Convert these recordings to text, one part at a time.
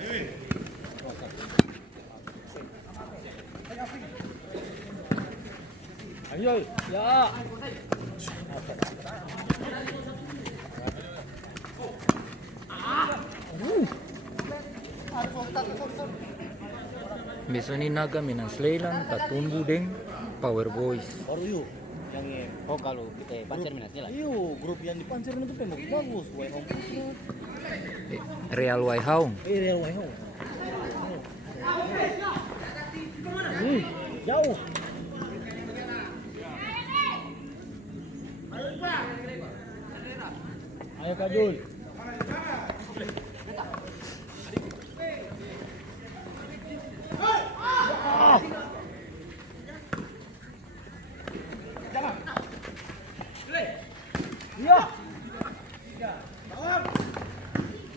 Ayo, ya. Besok ni naga minang Sleilan, Tatumbu deng Power Boys. Baru yuk yang kalau kita pancer minatnya lah. Iyo, grup yang di pancer itu pemok bagus. Waihong Putra. Real Waihaung. Real Waihong. Jauh. Ayo Kajul.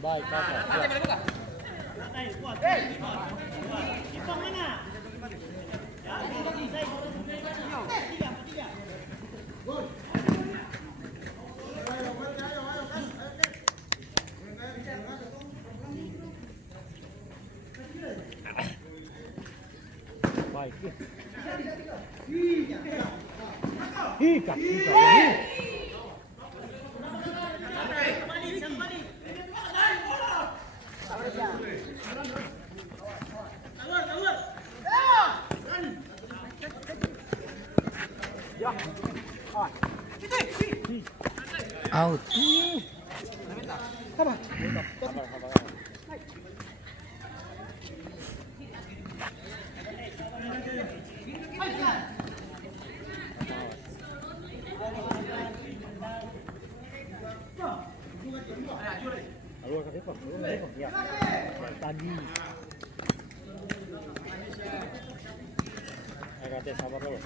Baik, kakak. Baik. Hika. Out. Sabar. Ya. Tadi. Ayo sabar dulu.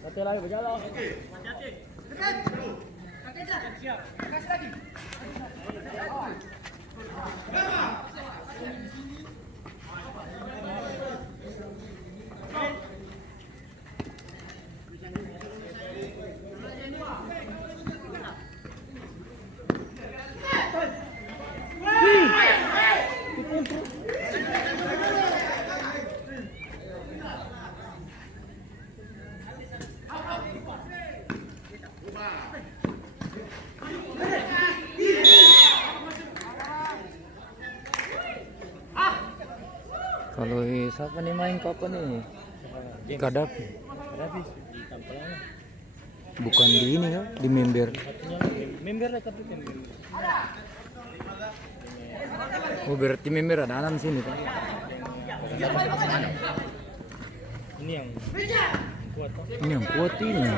Hati lagi berjalan. Siap. Kasih lagi. Kalau siapa nih main kapan nih? Kadafi. Bukan di ini ya, di member. Member lah tapi member. Oh berarti member ada anak sini kan? Ini yang kuat. Ini yang kuat ini.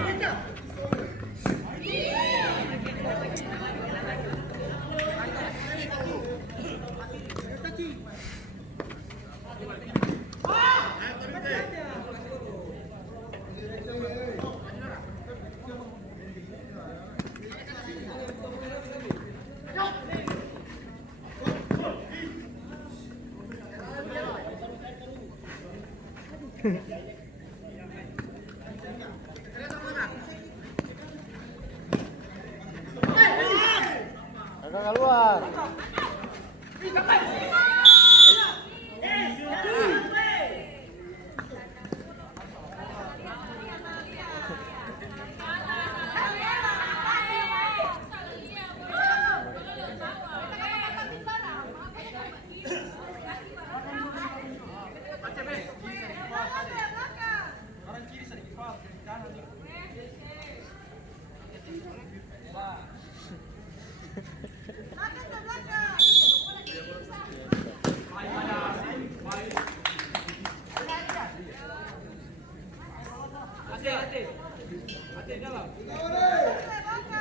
Agak keluar.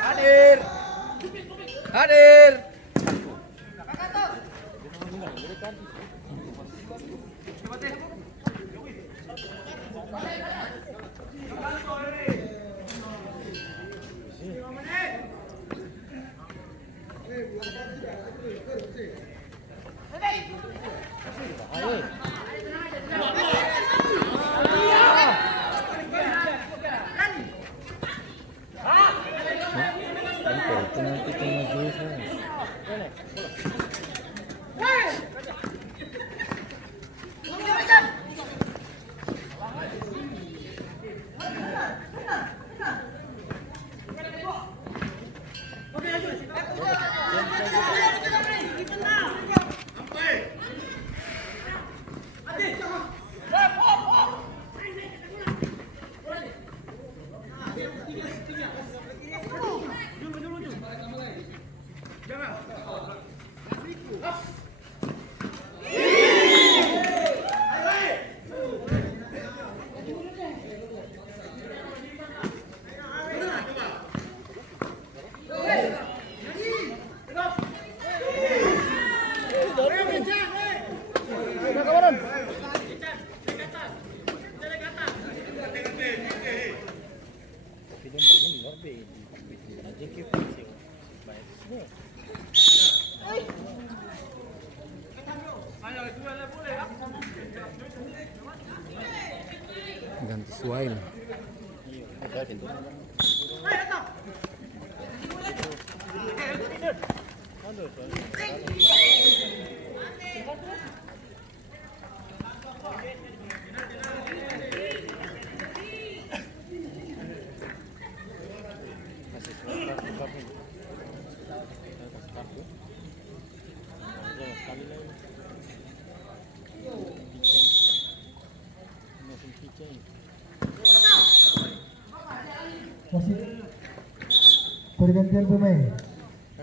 Hadir. Hadir. Ayo. kawanan. Ganti Swail. Masih pergantian pemain.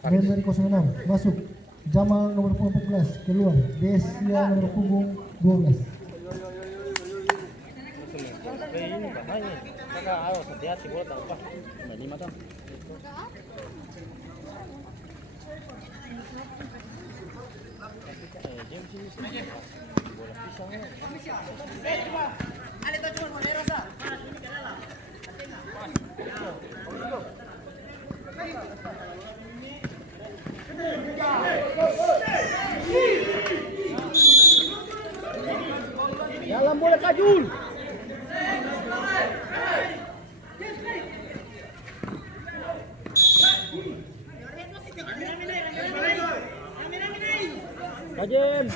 Pemain dari 06 masuk. Jamal nomor 14 keluar. Desia nomor punggung 12. Ini bahaya. Kakak harus hati-hati bola tahu apa. 5 tahun. James ini bola pisang. Dalam bola Kajul. Kajem.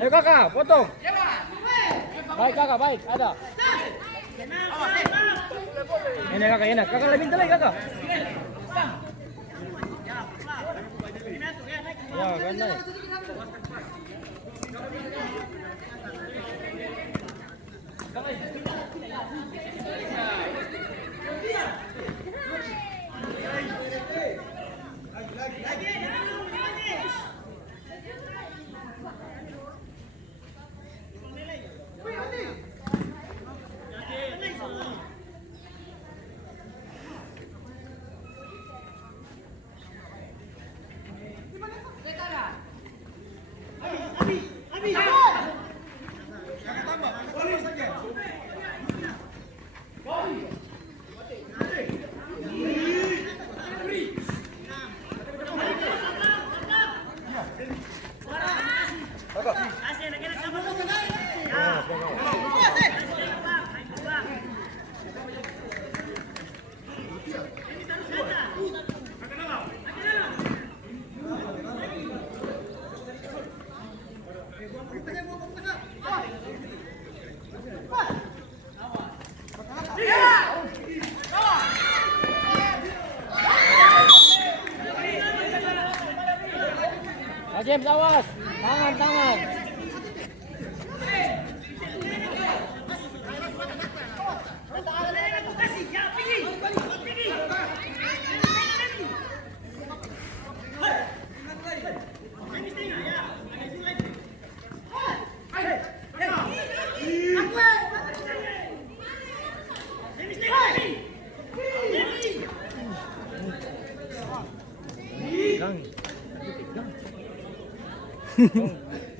Ayo kakak, potong. Baik kakak, baik, ada. Enak kakak, enak. Kakak lebih minta lagi kakak. Ya, kan naik. James, awas. Tangan.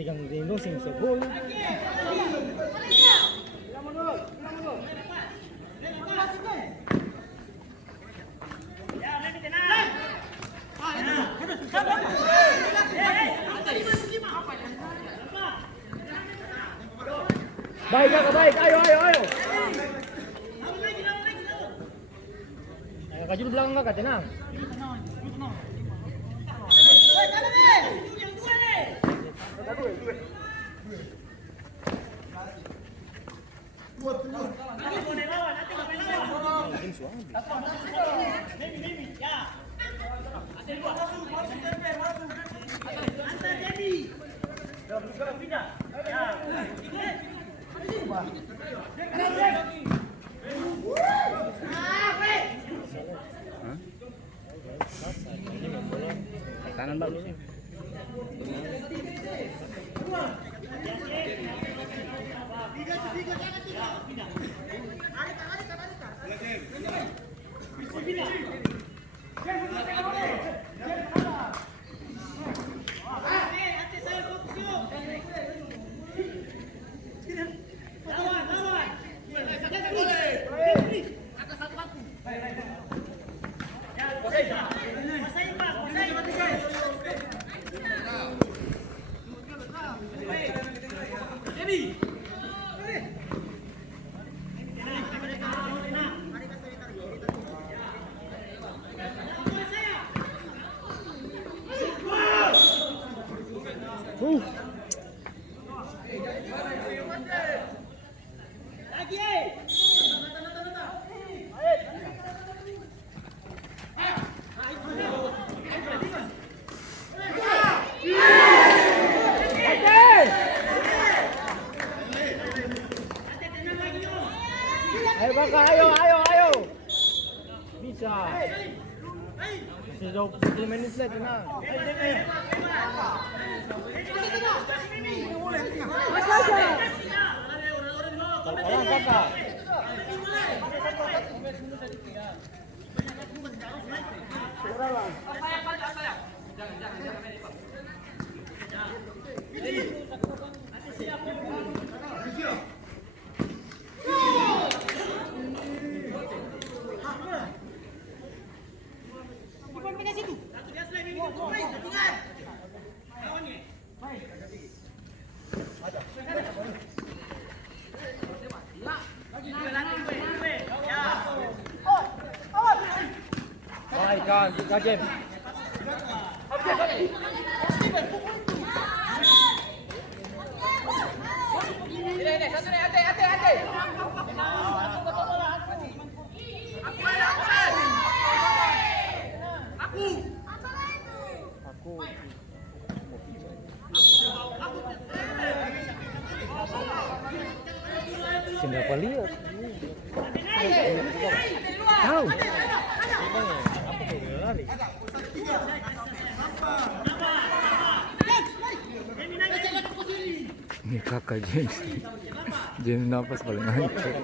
Tigang dindong sing sebol. Baik kakak, baik. Ayo. Ayo kaju di belakang kakak, tenang. Kanan bagus. Ayo kakak, ayo. Bisa. Masih 20 menit lagi, tenang. Tolong kakak. Kak James. Siapa lihat? Tahu. Ini kakak James. James napas paling hancur.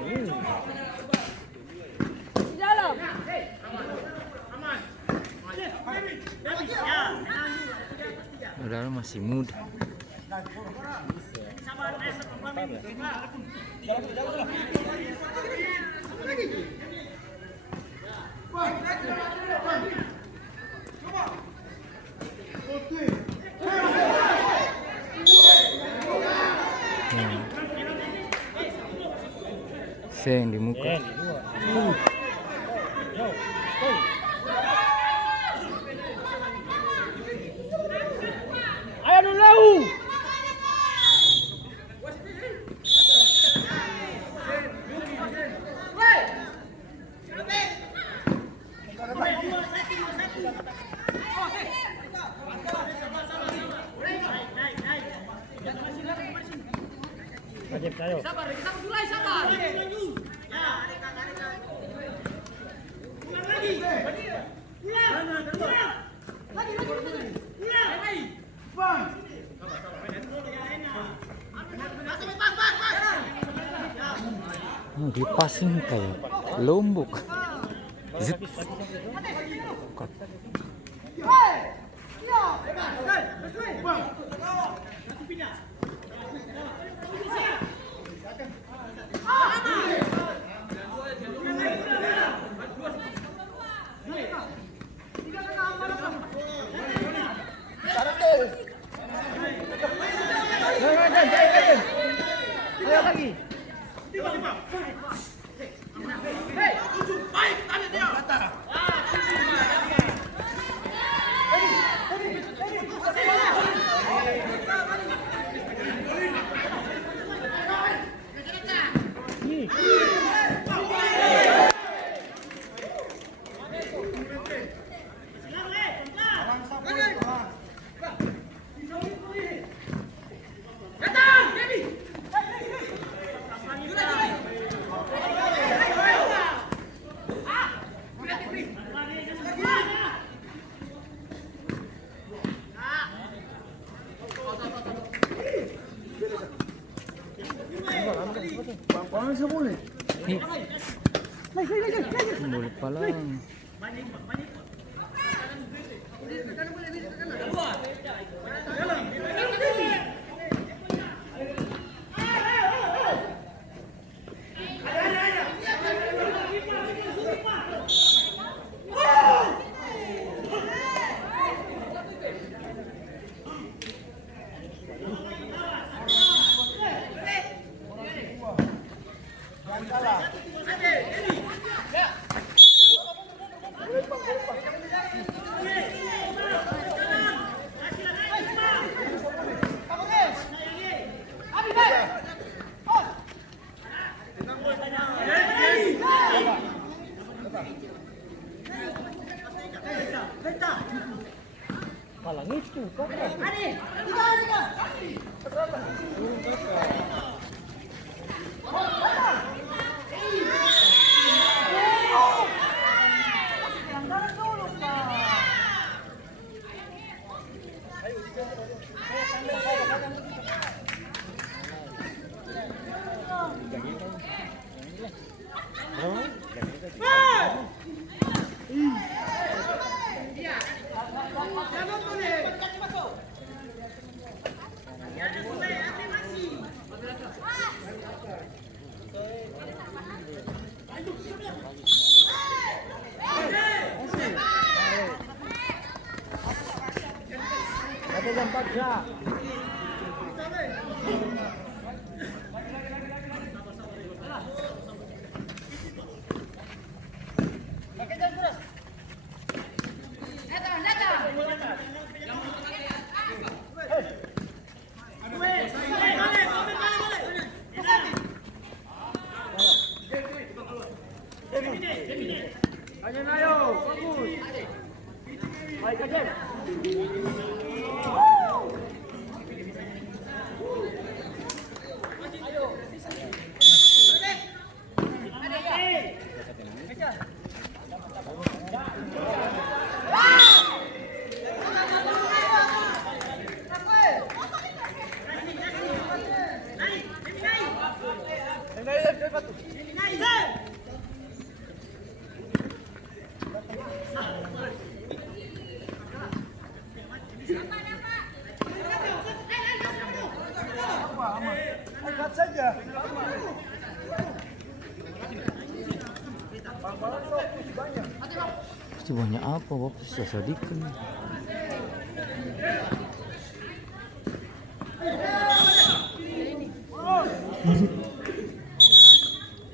Padahal masih muda. Seng di muka. Ayo dulu. Ayo. Sabar. Pulang lagi. Oh, dipasing kayak lombok. Zit. Ayo lagi. Parang sa muli. Eh, Lagi. mulit pa lang. Palang itu. Ada yang baca. Ayo, bagus. Baik aja. Angkat saja. Itu banyak apa, Bapak? Sudah sadikan. Masuk.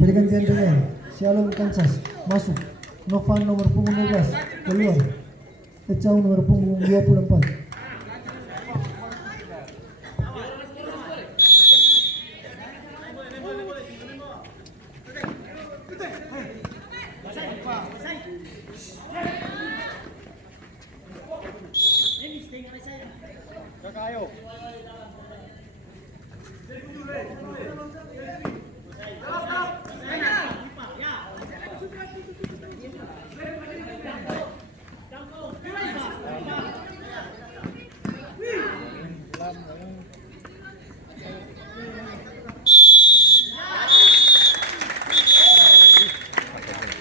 Pergantian dengan Shalom Kansas masuk. Novan nomor punggung 12 keluar. Kecau nomor punggung 24. Kakak ayo.